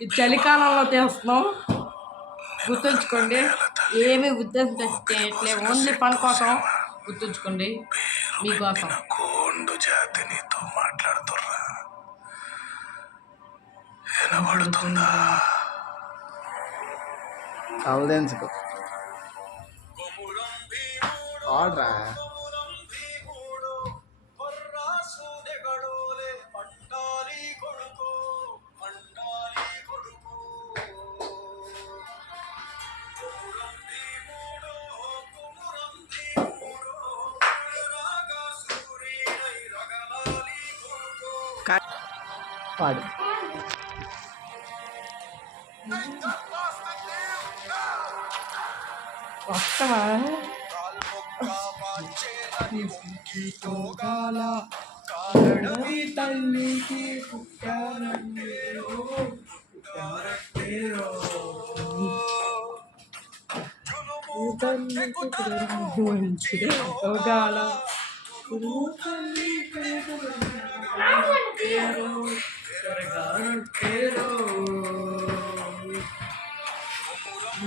ఇది చలికాలంలో తీస్తున్నాం, గుర్తుంచుకోండి. ఏమి ఉద్దేశం చేయట్లేదు, ఓన్లీ పని కోసం. గుర్తుంచుకోండి, మీకోసం. కోండు జాతి నీతో మాట్లాడుతుర్రా, వినబడుతుందా? అవదెంచుకో ఆడరా. పాడు. వస్తావా? తల్లికి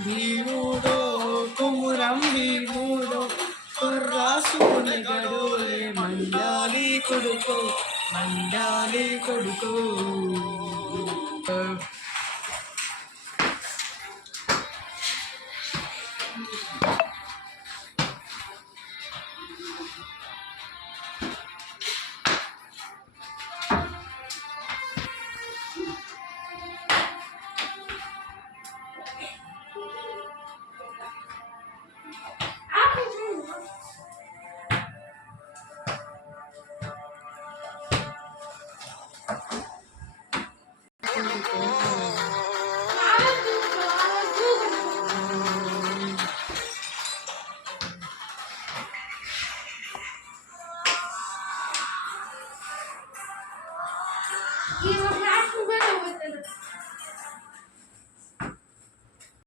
భీముడో కుమురం భీముడో కుర్రాసుని గడోలే మండాలి కొడుకో మండాలి కొడుకో. You